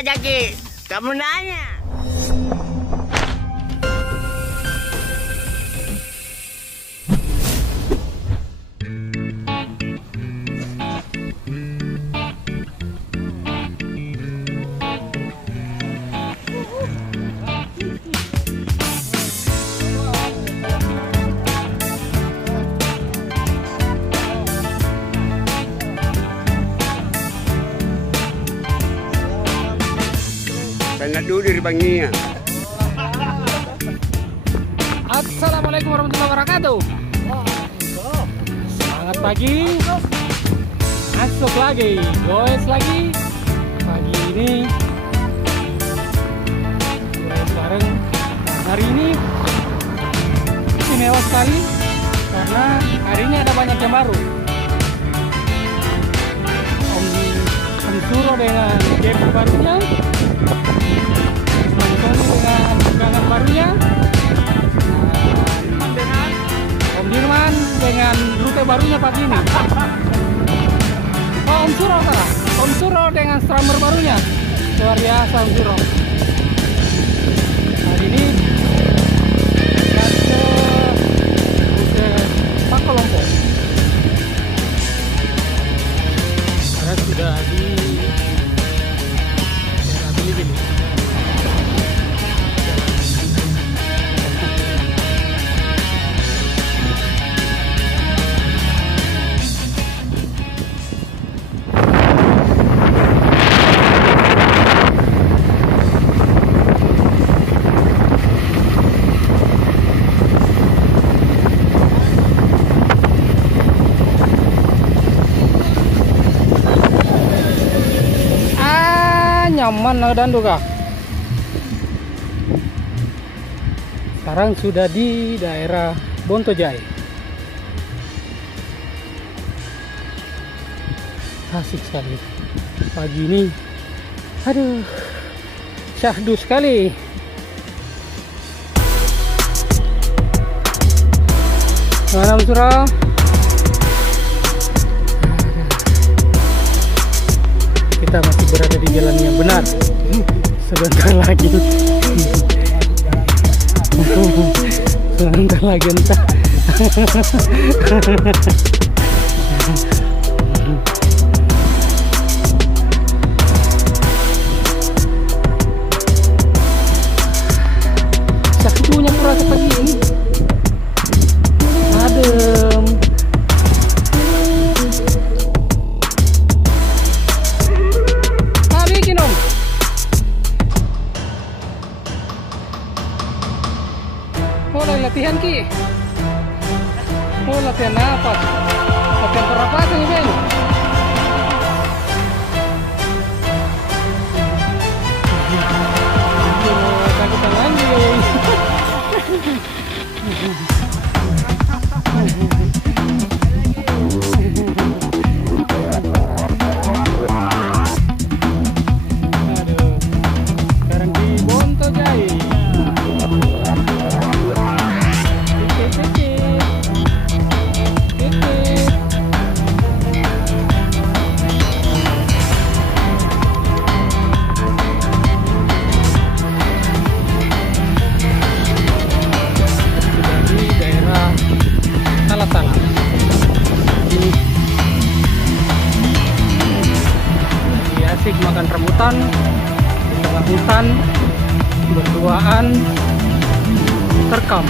aja Ki, kamu nanya. Sangat dulu dari Bang Nia. Assalamualaikum warahmatullahi wabarakatuh. Semangat pagi. Masuk lagi, goes lagi. Pagi ini goes bareng. Hari ini istimewa sekali karena hari ini ada banyak yang baru. Om Suro dengan game barunya, Om Tony dengan pegangan barunya, dengan Om Dirman dengan rute barunya pagi ini. Oh, Om Suro salah. Om Suro dengan strammer barunya. Luar biasa Om Suro. Hari ini kita ke Pakolompo. Karena sudah di daerah Bilibili. Nyaman dan juga. Sekarang sudah di daerah Bontojai. Asik sekali pagi ini. Aduh, syahdu sekali. Mana Om Suro? Kita masih berada di jalan yang benar. Sebentar lagi. Sebentar lagi entah. Sakitnya pura seperti ini. Adem. Mulai latihan Ki. Oh, latihan apa? Latihan pernapasan ini Ben. Kagetan lagi. Aduh. Sekarang di Bontojai. Asik makan rambutan di tengah hutan, berduaan, terkam.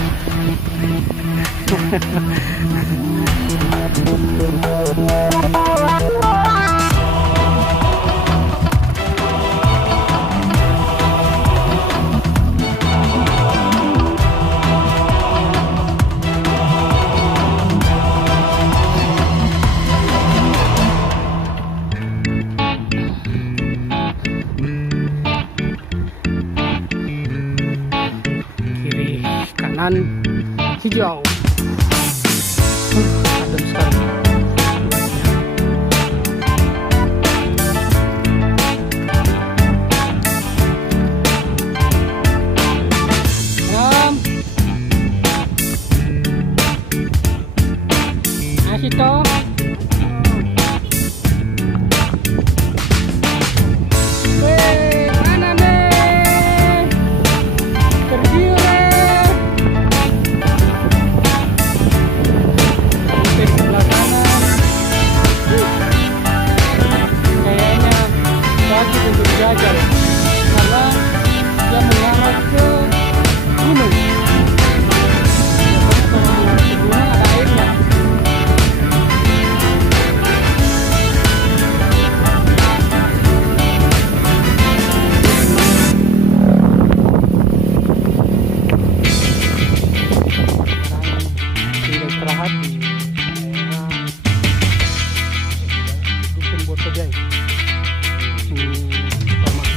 Kanan hijau. Adem sekali. Asik toh. Asik.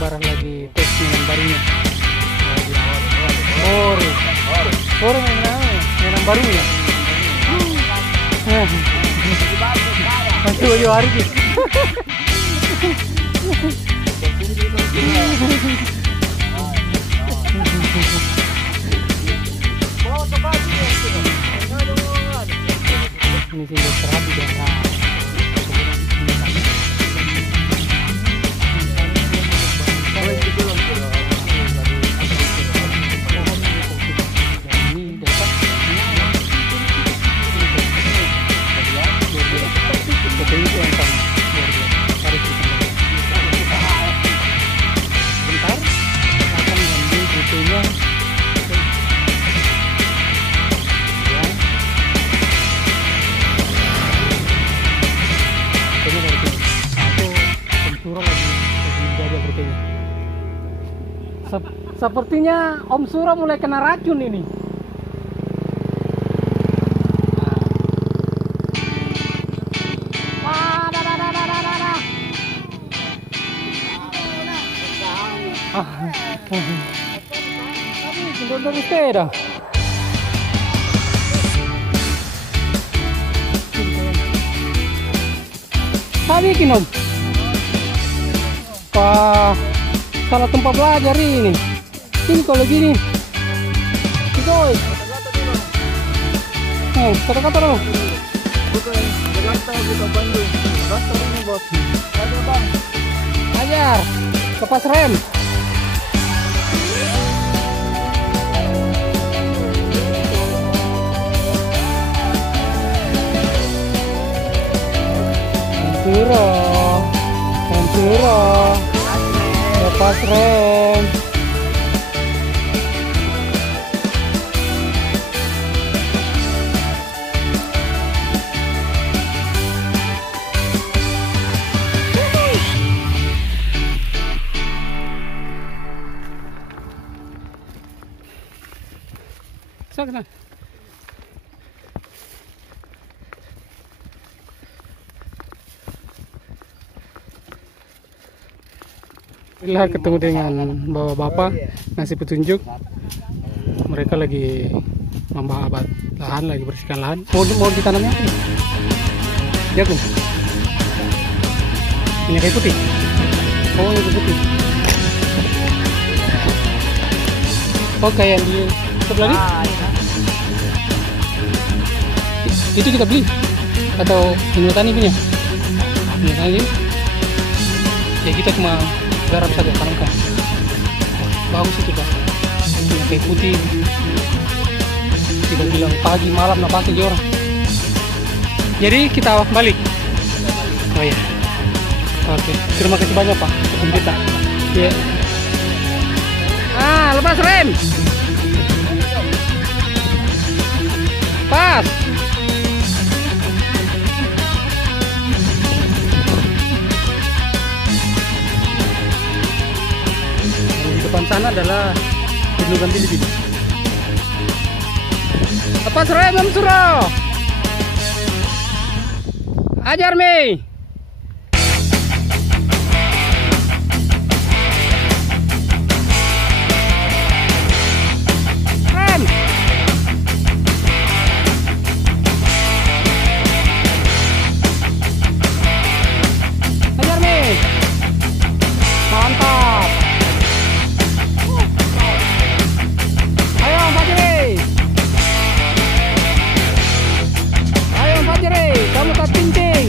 Barang lagi tes mainan barunya. Ore mainan barunya. Masih baju hari gitu. Ini sih terapi dan sepertinya Om Sura mulai kena racun ini. Bikin Om. Wah, salah tempat belajar ini. Ini kalau gini, guys. Kata-kata dong. Ajar, lepas rem. Hampura, lepas rem. Sana. Alhamdulillah ketemu dengan bapak-bapak ngasih petunjuk. Mereka lagi membabat lahan, lagi bersihkan lahan. Mau ditanamnya apa? Jagung. Minyak kayu putih. Oh, kayu putih. Oh, kayak di sebelah ini? Itu kita beli atau minyak tani punya? Minyak tani. Ya kita cuma garap saja tanamkan. Bagus itu Pak. Minyak kayu putih. Tidak bilang pagi malam nak pakai orang. Jadi kita balik. Oh ya. Oke. Terima kasih banyak Pak. Kita. Ya. Lepas rem. Pas. Di depan sana adalah gunungan Pilipin. Lepas rem, Om Sura. Ajar Mi. Mantap. Ayo Fajri, kamu tak cincing.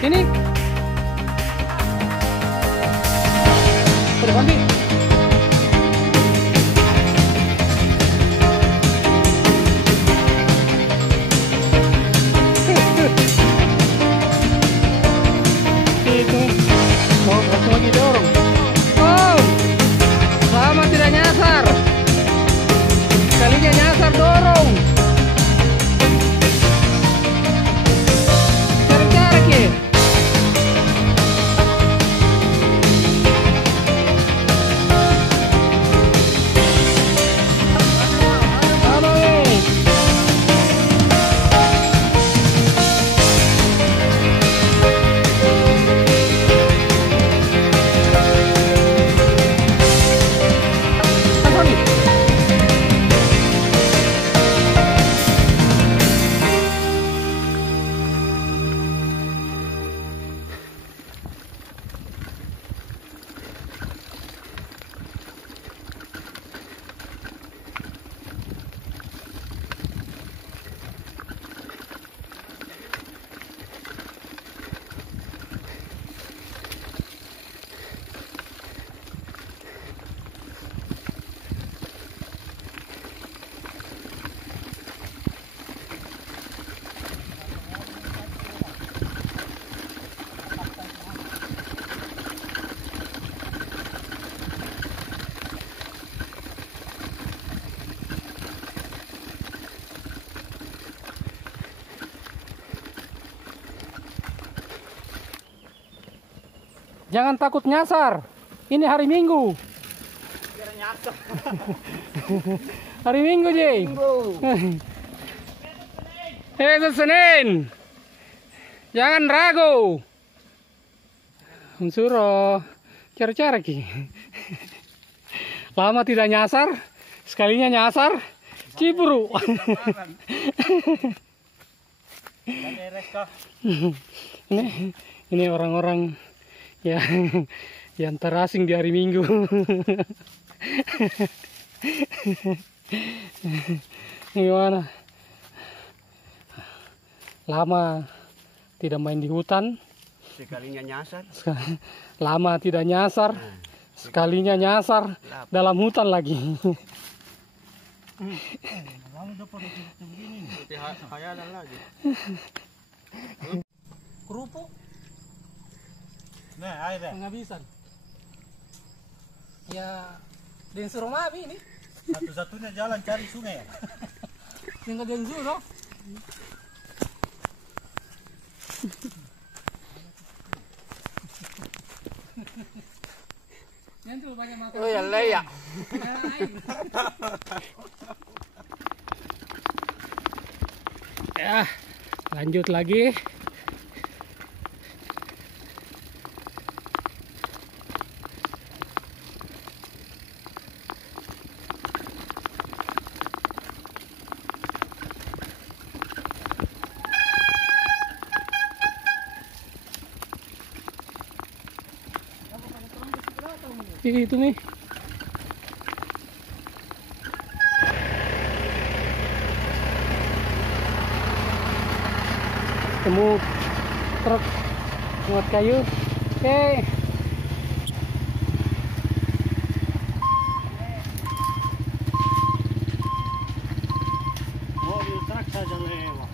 Ini. Udah mandi. Itu. Oh, langsung lagi dorong. Oh, lama tidak nyasar. Sekalinya nyasar dorong. Cari-cari ke. Halo, jangan takut nyasar. Ini hari Minggu. Hari Minggu, Jay. Itu Senin. Jangan ragu. Unsuro. Cara-cara ki. Lama tidak nyasar. Sekalinya nyasar. Ciburu. Ini orang-orang ya yang terasing di hari Minggu. Gimana? Lama tidak main di hutan. Sekalinya nyasar. Lama tidak nyasar. Sekalinya nyasar dalam hutan lagi. Khayalan lagi. Kerupuk. Nah, air dah. Penghabisan. Ya, Den Suromabi ini. Satu-satunya jalan cari sungai. Tinggal Den Suro. Nanti banyak makan. Oh ya leyak. Ya, lanjut lagi. Itu nih. Temu truk muat kayu. Oke. Mobil truk saja lewat.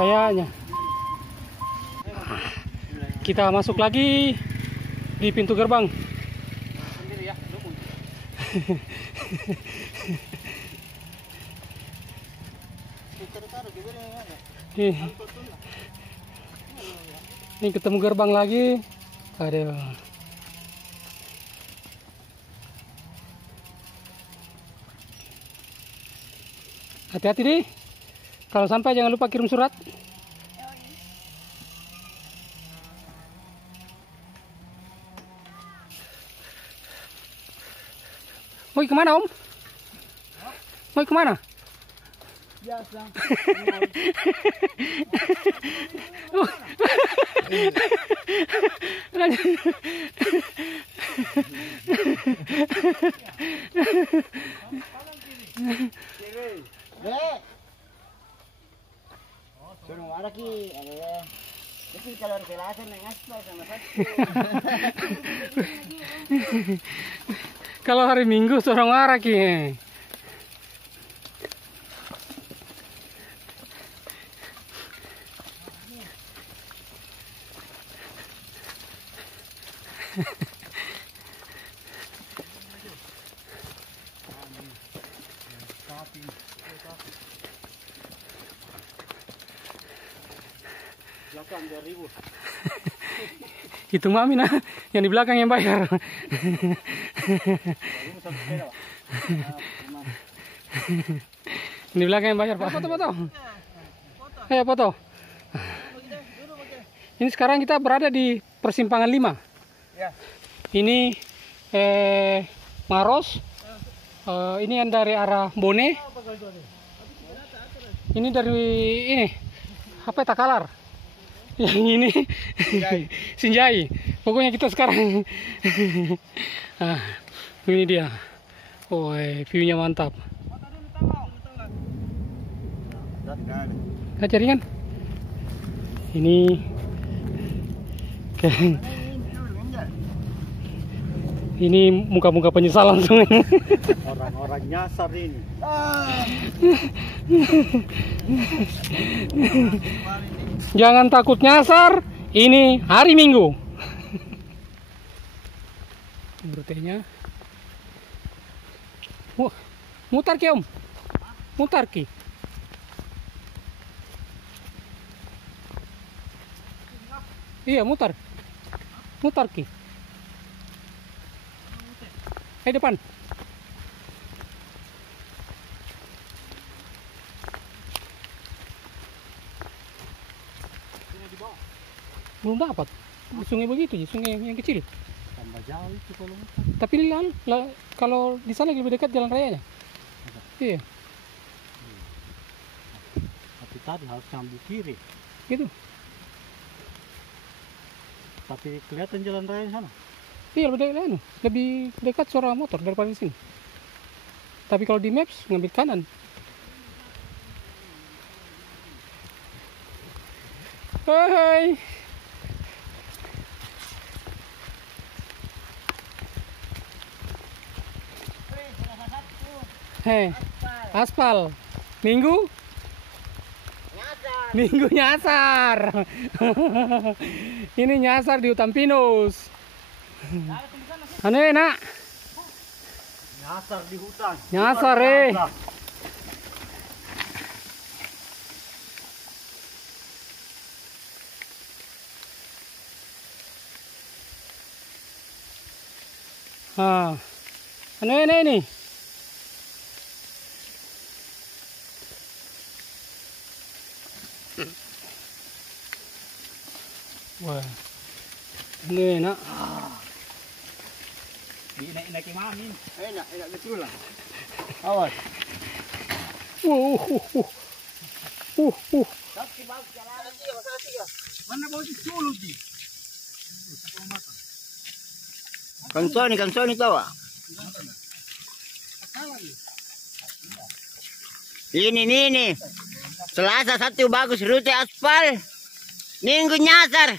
Kayaknya. Kita masuk lagi di pintu gerbang. Ini ketemu gerbang lagi. Aduh. Hati-hati nih. Kalau sampai jangan lupa kirim surat. Mau kemana, Om? Mau kemana? Biasa. Suruh marah ki. Tapi kalau kelasan yang aspal sama satu. Kalau hari Minggu seorang marah ki. Belakang 2.000. Itu mami nah, yang di belakang yang bayar. Di belakang yang bayar, Pak. Foto-foto. Ayo foto. Ini sekarang kita berada di persimpangan 5. Ya. Ini Maros. Ini yang dari arah Bone. Ini dari ini apa Takalar. Yang ini Sinjai. Pokoknya kita sekarang ini dia. Oh, view-nya mantap. Kita cari kan? Ini ini muka-muka penyesalan langsung. Orang-orang nyasar ini. Jangan takut nyasar. Ini hari Minggu. Rutenya. Wah, mutar ki Om. Mutar ki. Iya mutar. Mutar ki. Depan. Belum dapat. Sungai begitu, sungai yang kecil. Tambah jauh itu kalau muter. Tapi kalau di sana lebih dekat jalan rayanya. Iya. Tapi tadi harus ngambil kiri. Gitu. Tapi kelihatan jalan raya sana. Iya lebih dekat suara motor daripada di sini. Tapi kalau di maps ngambil kanan. Hai. Hei, aspal. Minggu? Nyasar. Minggu nyasar. Ini nyasar di hutan pinus. Aneh nak. Nyasar di hutan. Nyasar Aneh ini. Wah, ini enak. Naik mamin. Enak betul lah. Awas. Mana bau dulu di? Kang Sony tahu? Ini. Selasa satu bagus rute aspal. Minggu nyasar.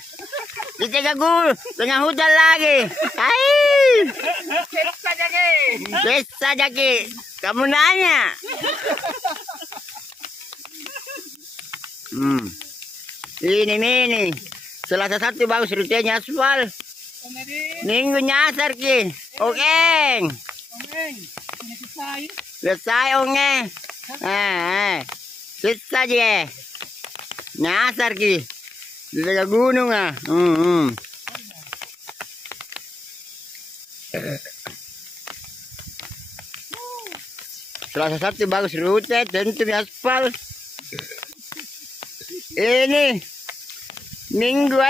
Di Cegagul tengah hujan lagi. Bisa Jaki. Kamu nanya. Ini. Selasa satu bagus rutenya aspal. Minggu nyasar ki. Oke. Selesai onge. Sisa je. Nyasar ki. Di tengah gunung Selasa satu bagus rute, tentu aspal. Ini Minggu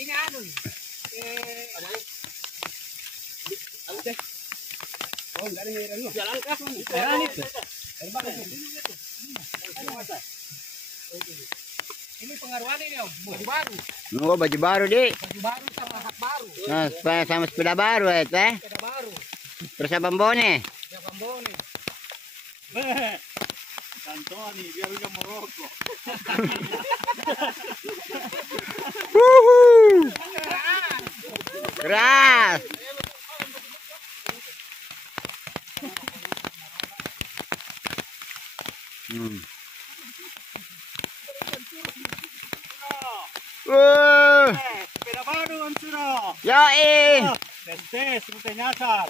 Ini anu nih. Oh, enggak ada yang jalan kah? Jalan itu. Ini pengaruhan ini Om, baju baru. Oh, baju baru di. Baju baru sama hak baru. Nah, sama sepeda baru Sepeda baru. Terus abang Bone. Ya Bambone. Antoni, biar udah merokok. Wuhu. Keras. Sepeda baru, Ansuro. Yoi. Tes, seperti nyasar.